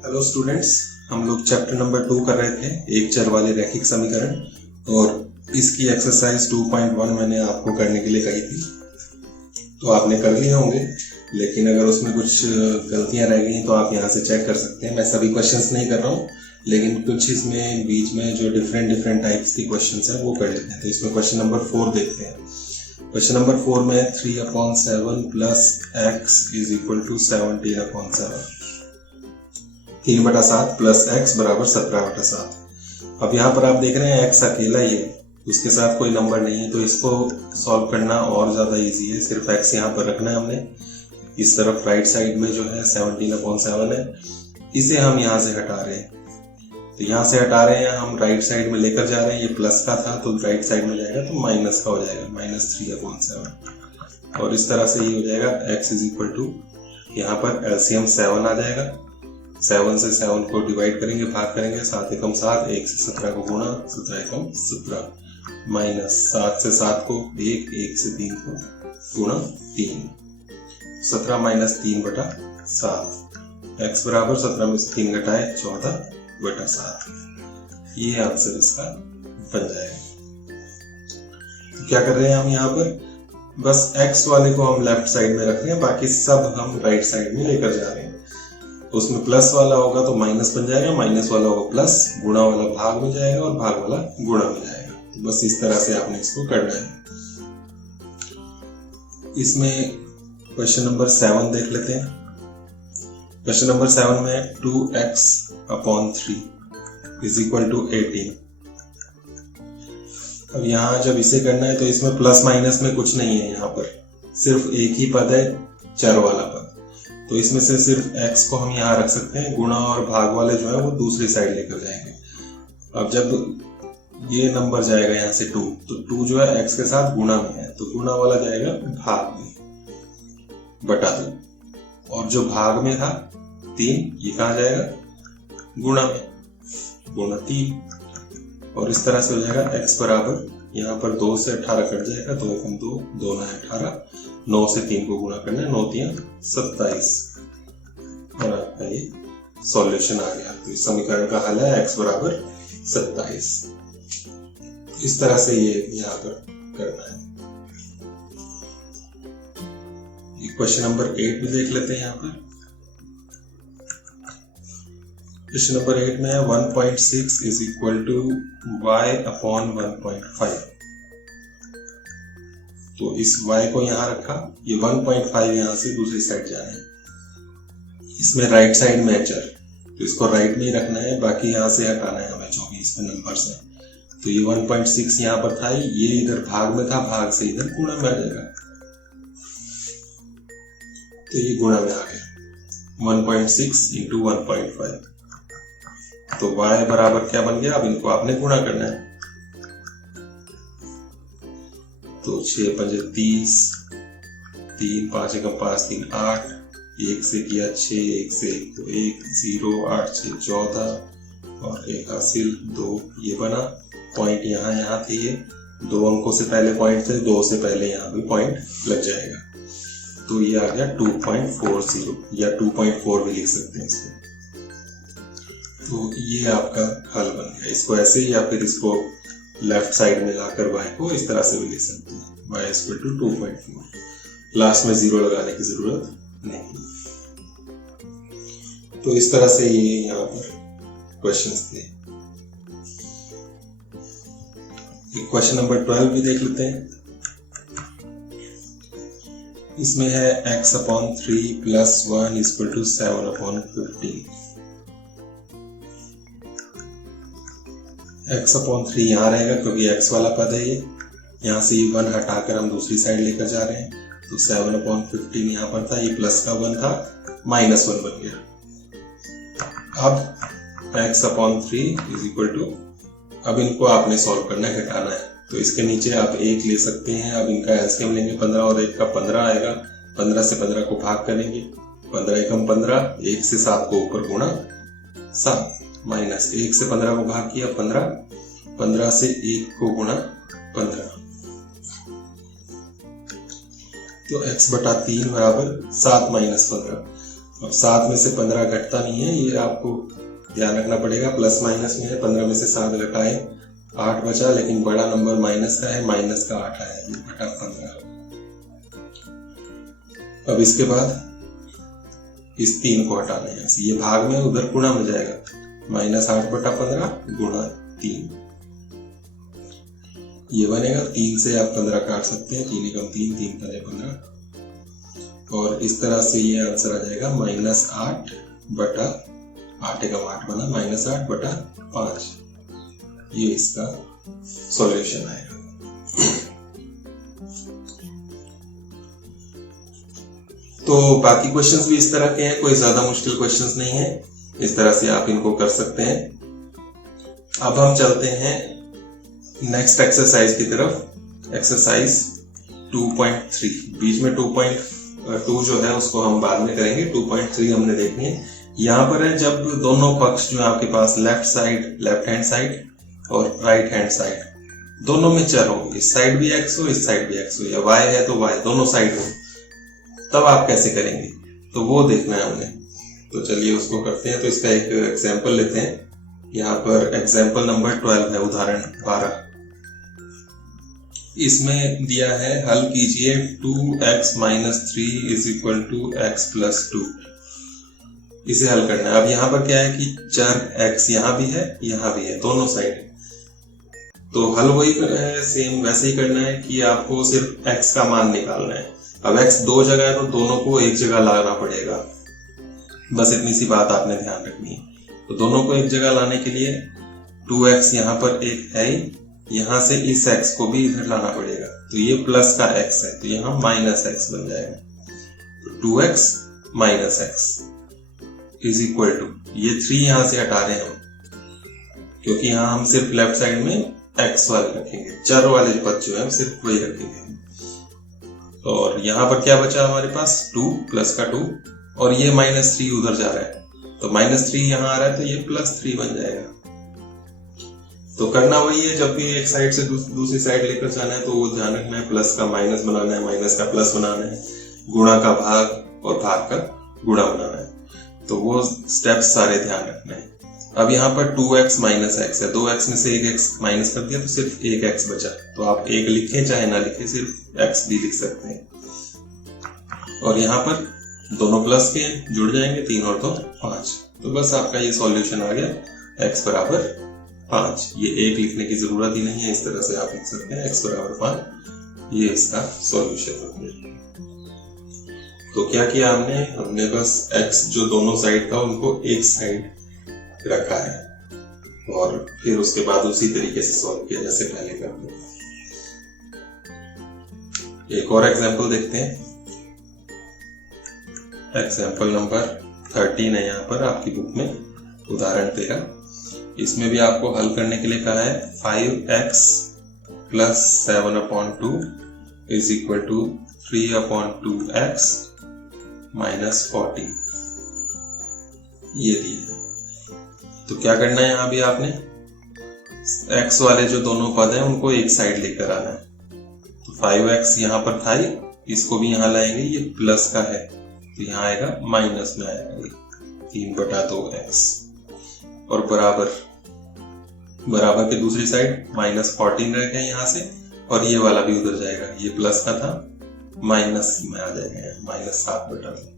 Hello students, हम लोग chapter number 2 कर रहे थे, एक चर वाले रैखिक समीकरण, और इसकी एक्सरसाइज 2.1 मैंने आपको करने के लिए कही थी, तो आपने कर लिए होंगे। लेकिन अगर उसमें कुछ गलतियां रह गई तो आप यहाँ से चेक कर सकते हैं। मैं सभी क्वेश्चंस नहीं कर रहा हूँ, लेकिन कुछ इसमें बीच में जो डिफरेंट टाइप्स की क्वेश्चंस हैं वो कर लेते हैं। तो इसमें क्वेश्चन नंबर 4 देखते हैं। क्वेश्चन नंबर 4 में 3/7 plus x is equal to 17/7, 3/7 plus x बराबर 17/7। अब यहाँ पर आप देख रहे हैं x अकेला ही है, उसके साथ कोई नंबर नहीं है, तो इसको सॉल्व करना और ज़्यादा इजी है। सिर्फ x यहाँ पर रखना है हमने। इस तरफ राइट साइड में जो है 17/7 है, इसे हम यहाँ से हटा रहे हैं। तो यहाँ से हटा रहे हैं हम, राइट साइड में लेकर जा रहे हैं। ये प्लस का था तो राइट साइड में जाएगा तो माइनस का हो जाएगा, -3/7। और इस तरह से ये हो जाएगा x इज इक्वल टू, यहाँ पर एलसीएम 7 आ जाएगा। 7 से 7 को डिवाइड करेंगे, भाग करेंगे, 7 एकम 7, 1 से 17 को गुणा, 17 एकम 17, माइनस 7 से 7 को 1, 1 से 3 को गुणा 3, 17 माइनस 3/7, x बराबर 17 में से 3 घटाए 14/7। ये आंसर इसका बन जाएगा। तो क्या कर रहे हैं हम यहाँ पर, बस x वाले को हम लेफ्ट साइड में रख रहे हैं, बाकी सब हम राइट साइड में लेकर जा रहे हैं। उसमें प्लस वाला होगा तो माइनस बन जाएगा, माइनस वाला होगा प्लस, गुणा वाला भाग में जाएगा और भाग वाला गुणा में जाएगा। तो बस इस तरह से आपने इसको करना है। इसमें क्वेश्चन नंबर 7 देख लेते हैं। क्वेश्चन नंबर 7 में 2x/3 इज इक्वल टू 18। अब यहाँ जब इसे करना है तो इसमें प्लस माइनस में कुछ नहीं है, यहाँ पर सिर्फ एक ही पद है, चर वाला पद। तो इसमें से सिर्फ x को हम यहाँ रख सकते हैं, गुणा और भाग वाले जो है वो दूसरी साइड लेकर जाएंगे। अब जब ये नंबर जाएगा यहाँ से 2, तो 2 जो है x के साथ गुणा में है, तो गुणा वाला जाएगा भाग में, बटा 2। और जो भाग में था 3, ये कहाँ जाएगा, गुणा में, गुणा 3। और इस तरह से हो जाएगा x बराबर, यहाँ पर 2 से 18 कट जाएगा, 2 एकम 2, 2 9 18, 9 से 3 को गुणा करना है, 9 3 27, और आपका ये सॉल्यूशन आ गया। तो इस समीकरण का हल है x बराबर 27। इस तरह से ये यहाँ पर करना है। क्वेश्चन नंबर 8 भी देख लेते हैं। यहाँ पर क्वेश्चन नंबर 8 में है 1.6 इज इक्वल टू y/1.5। तो इस y को यहाँ रखा, ये 1.5 यहाँ से दूसरी साइड जाना है। इसमें राइट साइड में है चर, तो इसको राइट में ही रखना है, बाकी यहाँ से हटाना है हमें जो भी इसमें नंबर्स हैं। तो ये 1.6 यहाँ पर था, ये इधर भाग में था, भाग से इधर गुणा में आ जाएगा, तो ये गुणा में आ गया, 1.6 इंटू 1.5। तो y बराबर क्या बन गया, अब इनको आपने गुणा करना है। तो 6 5 30, 3 5 एकम 5 3 8, 1 से किया 6, 1 से 1 तो 1, 0 8 6 14, और 1 हासिल 2, ये बना। पॉइंट यहाँ थे, ये 2 अंकों से पहले पॉइंट थे, 2 से पहले यहाँ भी पॉइंट लग जाएगा। तो ये आ गया 2.40, या 2.4 भी लिख सकते हैं इसको। तो ये आपका हल बन गया। इसको ऐसे या फिर इसको लेफ्ट साइड में लाकर y को इस तरह से भी लिख सकते हैं, y इक्वल टू 2.4। लास्ट में 0 लगाने की जरूरत नहीं। तो इस तरह से ये यहाँ पर क्वेश्चंस थे। क्वेश्चन नंबर 12 भी देख लेते हैं। इसमें है x/3 plus 1 equal to 7/15। x/3 यहाँ रहेगा क्योंकि x वाला पद है ये, यहाँ से ये 1 हटाकर हम दूसरी साइड लेकर जा रहे हैं। तो 7/15 यहाँ पर था, ये प्लस का 1 था, -1 बन गया। अब x/3 इज इक्वल टू, अब इनको आपने सॉल्व करना है, घटाना है। तो इसके नीचे आप 1 ले सकते हैं। अब इनका एलसीएम लेंगे, 15 और 1 का 15 आएगा, 15 से 15 को भाग करेंगे, 15 एकम 15, 1 से 7 को ऊपर गुणा 7, माइनस 1 से 15 को भाग किया 15, 15 से 1 को गुणा 15। तो x/3 बराबर 7 - 15। अब 7 में से 15 घटता नहीं है, ये आपको ध्यान रखना पड़ेगा। प्लस माइनस में है, 15 में से 7 घटाए 8 बचा, लेकिन बड़ा नंबर माइनस का है, माइनस का 8 आया, ये बटा 15। अब इसके बाद इस 3 को हटाना है, ये भाग में उधर गुणा में जाएगा, -8 बटा 15 गुणा 3, ये बनेगा। 3 से आप 15 काट सकते हैं, 3 एकम 3, 3 पहले 15, और इस तरह से ये आंसर आ जाएगा -8 बटा 8 एकम 8 बना, -8 बटा 5, ये इसका सॉल्यूशन आएगा। तो बाकी क्वेश्चंस भी इस तरह के हैं, कोई ज्यादा मुश्किल क्वेश्चंस नहीं है, इस तरह से आप इनको कर सकते हैं। अब हम चलते हैं नेक्स्ट एक्सरसाइज की तरफ, एक्सरसाइज 2.3। बीच में 2.2 जो है उसको हम बाद में करेंगे, 2.3 हमने देखनी है। यहाँ पर है जब दोनों पक्ष जो है आपके पास लेफ्ट हैंड साइड और राइट हैंड साइड दोनों में चर हो, इस साइड भी x हो, इस साइड भी x हो, या y है तो y, दोनों साइड हो, तब आप कैसे करेंगे, तो वो देखना है हमने। तो चलिए उसको करते हैं। तो इसका एक एग्जाम्पल लेते हैं। यहाँ पर एग्जाम्पल नंबर 12 है, उदाहरण 12। इसमें दिया है हल कीजिए 2x - 3 = x + 2। इसे हल करना है। अब यहाँ पर क्या है कि चर x यहाँ भी है, यहाँ भी है, दोनों साइड। तो हल वही है, सेम वैसे ही करना है कि आपको सिर्फ x का मान निकालना है। अब x 2 जगह है तो दोनों को एक जगह लाना पड़ेगा, बस इतनी सी बात आपने ध्यान रखनी है। तो दोनों को एक जगह लाने के लिए 2x यहाँ पर एक है, यहाँ से इस x को भी इधर लाना पड़ेगा, तो ये प्लस का x है, तो यहाँ -x बन जाएगा। तो 2x - x = ये 3 यहाँ से हटा रहे हैं हम, क्योंकि यहाँ हम सिर्फ लेफ्ट साइड में x वाले रखेंगे, चर वाले पद जो है हम सिर्फ वही रखेंगे। और यहाँ पर क्या बचा हमारे पास, 2 प्लस का 2, और ये -3 उधर जा रहा है, तो -3 यहाँ आ रहा है, तो ये +3 बन जाएगा। तो करना वही है, जब भी एक साइड से दूसरी साइड लेकर जाना है तो वो ध्यान रखना है, प्लस का माइनस बनाना है, माइनस का प्लस बनाना है, गुणा का भाग और भाग का गुणा बनाना है। तो वो स्टेप्स सारे ध्यान रखना है। अब यहाँ पर 2x - x है, 2x में से 1x माइनस कर दिया तो सिर्फ 1x बचा। तो आप 1 लिखें चाहे ना लिखें, सिर्फ x भी लिख सकते हैं। और यहाँ पर दोनों प्लस के जुड़ जाएंगे, 3 और 2 5। तो बस आपका ये सॉल्यूशन आ गया, x = 5। ये 1 लिखने की जरूरत ही नहीं है, इस तरह से आप लिख सकते हैं x = 5। ये इसका सॉल्यूशन हो गया। तो क्या किया हमने बस x जो दोनों साइड था उनको एक साइड रखा है, और फिर उसके बाद उसी तरीके से सॉल्व किया जैसे पहले करते हैं। एक और एग्जांपल देखते हैं। एग्जांपल नंबर 13 है यहाँ पर आपकी बुक में, उदाहरण 13। इसमें भी आपको हल करने के लिए कहा है 5x + 7/2 = 3/2x - 40, ये दिया है। तो क्या करना है, यहाँ भी आपने x वाले जो दोनों पद हैं उनको एक साइड लेकर आना है। तो 5x यहाँ पर था, इसको भी यहाँ लाएंगे, ये प्लस का है तो यहाँ आएगा माइनस में आएगा 3/2x, और बराबर के दूसरी साइड -14 रह गए यहाँ से, और ये वाला भी उधर जाएगा, ये प्लस का था माइनस में आ जाएगा -7/2।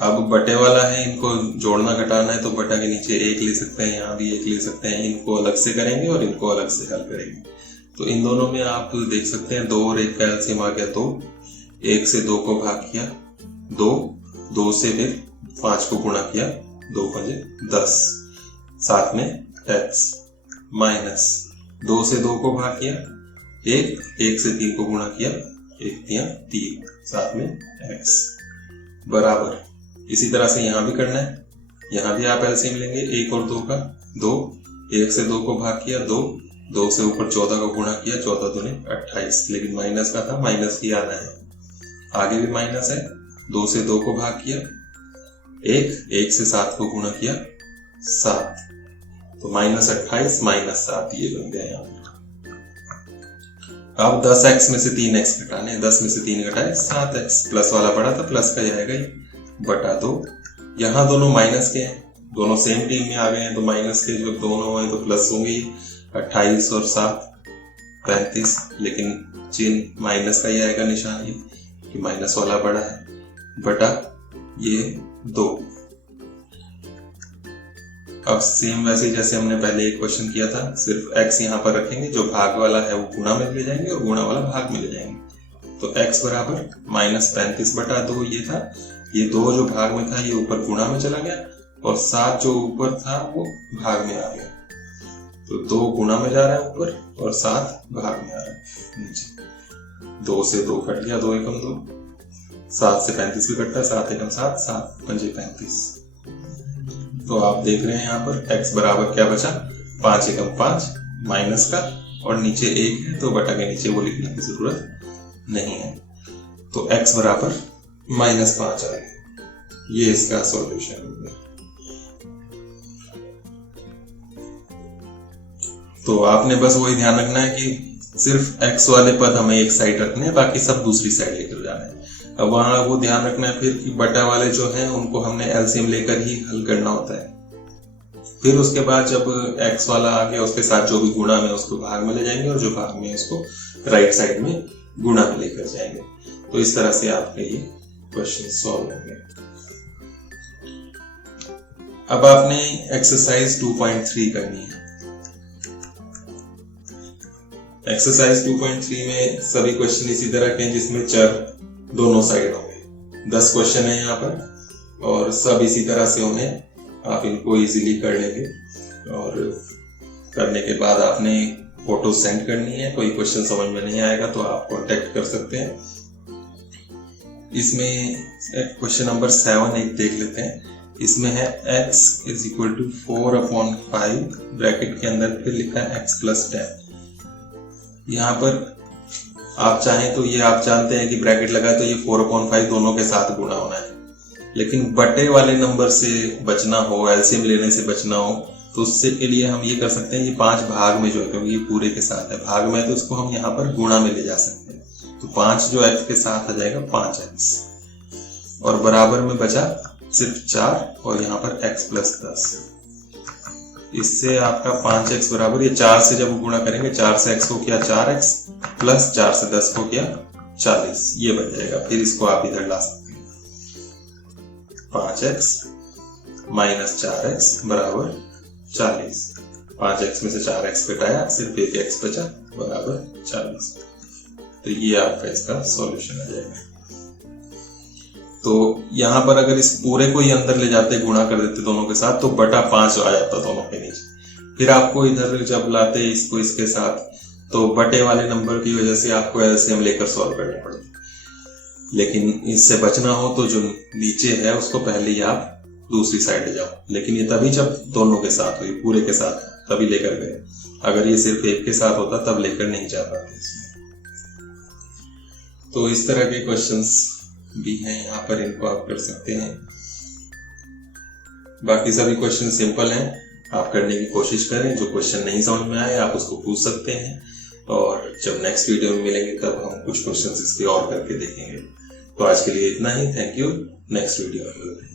अब बटे वाला है, इनको जोड़ना घटाना है तो बटा के नीचे 1 ले सकते हैं, यहाँ भी 1 ले सकते हैं। इनको अलग से करेंगे और इनको अलग से हल करेंगे। तो इन दोनों में आप देख सकते हैं 2 और 1 का एलसीएम आ गया 2, 1 से 2 को भाग किया 2, 2 से फिर 5 को गुणा किया, 2 × 10, साथ में x, माइनस 2 से 2 को भाग किया 1, 1 से 3 को गुणा किया 1 × 3, साथ में x, बराबर। इसी तरह से यहाँ भी करना है, यहाँ भी आप एलसीएम लेंगे 1 और 2 का, 2, 1 से 2 को भाग किया 2, 2 से ऊपर 14 को गुणा किया, 14 दूने 28, लेकिन माइनस का था, माइनस ही आना है। आगे भी माइनस है, 2 से 2 को भाग किया 1, 1 से 7 को गुणा किया 7, तो -28 -7 ये बन गया यहाँ। अब 10x में से 3x घटाने, 10 में से 3 घटाए 7x, प्लस वाला पड़ा था, प्लस का ही आएगा। बटा 2। यहाँ दोनों माइनस के हैं, दोनों सेम टीम में आ गए हैं, तो माइनस के जो दोनों हैं तो प्लस होंगे। 28 और 7 35, लेकिन चिन्ह माइनस का ही आएगा निशान, ये कि माइनस वाला बड़ा है, बटा ये 2। अब सेम वैसे जैसे हमने पहले एक क्वेश्चन किया था, सिर्फ x यहाँ पर रखेंगे, जो भाग वाला है वो गुणा में ले जाएंगे और गुणा वाला भाग में ले जाएंगे। तो x बराबर -35 बटा 2 ये था। ये 2 जो भाग में था ये ऊपर गुणा में चला गया और 7 जो ऊपर था वो भाग में आ गया। तो 2 गुणा में जा रहा है ऊपर और 7 भाग में आ रहा है नीचे। 2 से 2 कट गया, 2 एकम 2, 7 से 35 भी कटता है, 7 एकम 7, 7 पंजे 35। तो आप देख रहे हैं यहाँ पर x बराबर क्या बचा, 5 एकम 5 माइनस का, और नीचे 1 है तो बटा के नीचे वो लिखने की जरूरत नहीं है। तो x बराबर -5 आ गया। ये इसका सॉल्यूशन हो गया। तो आपने बस वही ध्यान रखना है कि सिर्फ x वाले पद हमें एक साइड रखने हैं, बाकी सब दूसरी साइड लेकर जाना है। अब वहां वो ध्यान रखना है फिर कि बटा वाले जो हैं उनको हमने एलसीएम लेकर ही हल करना होता है। फिर उसके बाद जब x वाला आ गया उसके साथ जो भी गुणा में उसको भाग में ले जाएंगे और जो भाग में उसको राइट साइड में गुणा में लेकर जाएंगे। तो इस तरह से आपके ये क्वेश्चन सॉल्व होंगे। अब आपने एक्सरसाइज 2.3 करनी है। एक्सरसाइज 2.3 में सभी क्वेश्चन इसी तरह के हैं जिसमें चर दोनों साइड होंगे। 10 क्वेश्चन है यहाँ पर और सब इसी तरह से होंगे। आप इनको इजीली कर लेंगे और करने के बाद आपने फोटो सेंड करनी है। कोई क्वेश्चन समझ में नहीं आएगा तो आप कांटेक्ट कर सकते हैं। इसमें क्वेश्चन नंबर 7 एक देख लेते हैं। इसमें है x = 4/5 ब्रैकेट के अंदर फिर लिखा है x + 10। यहाँ पर आप चाहें तो ये आप जानते हैं कि ब्रैकेट लगाए तो ये 4/5 दोनों के साथ गुणा होना है, लेकिन बटे वाले नंबर से बचना हो, एलसीएम लेने से बचना हो, तो उससे के लिए हम ये कर सकते हैं। ये 5 भाग में जो है, क्योंकि ये पूरे के साथ है, भाग में है तो इसको हम यहाँ पर गुणा में ले जा सकते हैं। तो 5 जो x के साथ आ जाएगा 5x और बराबर में बचा सिर्फ 4 और यहाँ पर x + 10। इससे आपका 5x बराबर, ये 4 से जब गुणा करेंगे 4 से x को किया 4x प्लस 4 से 10 को किया 40, ये बन जाएगा। फिर इसको आप इधर ला सकते हैं। 5x - 4x बराबर 40। 5x में से 4x घटाया, सिर्फ एक x बचा बराबर 40। तो ये आपका इसका सॉल्यूशन आ जाएगा। तो यहाँ पर अगर इस पूरे को ही अंदर ले जाते, गुणा कर देते दोनों के साथ, तो बटा 5 आ जाता दोनों के नीचे। फिर आपको इधर जब लाते इसको इसके साथ, तो बटे वाले नंबर की वजह से आपको एलसीएम लेकर सॉल्व करना पड़ता। लेकिन इससे बचना हो तो जो नीचे है उसको पहले ही आप दूसरी साइड ले जाओ। लेकिन ये तभी जब दोनों के साथ हुई, पूरे के साथ, तभी लेकर गए। अगर ये सिर्फ एक के साथ होता तब लेकर नहीं जा पाते इसमें। तो इस तरह के क्वेश्चंस भी हैं यहाँ पर, इनको आप कर सकते हैं। बाकी सभी क्वेश्चन सिंपल हैं, आप करने की कोशिश करें। जो क्वेश्चन नहीं समझ में आए आप उसको पूछ सकते हैं और जब नेक्स्ट वीडियो में मिलेंगे तब हम कुछ क्वेश्चंस इसके और करके देखेंगे। तो आज के लिए इतना ही। Thank you. नेक्स्ट वीडियो में मिलते हैं।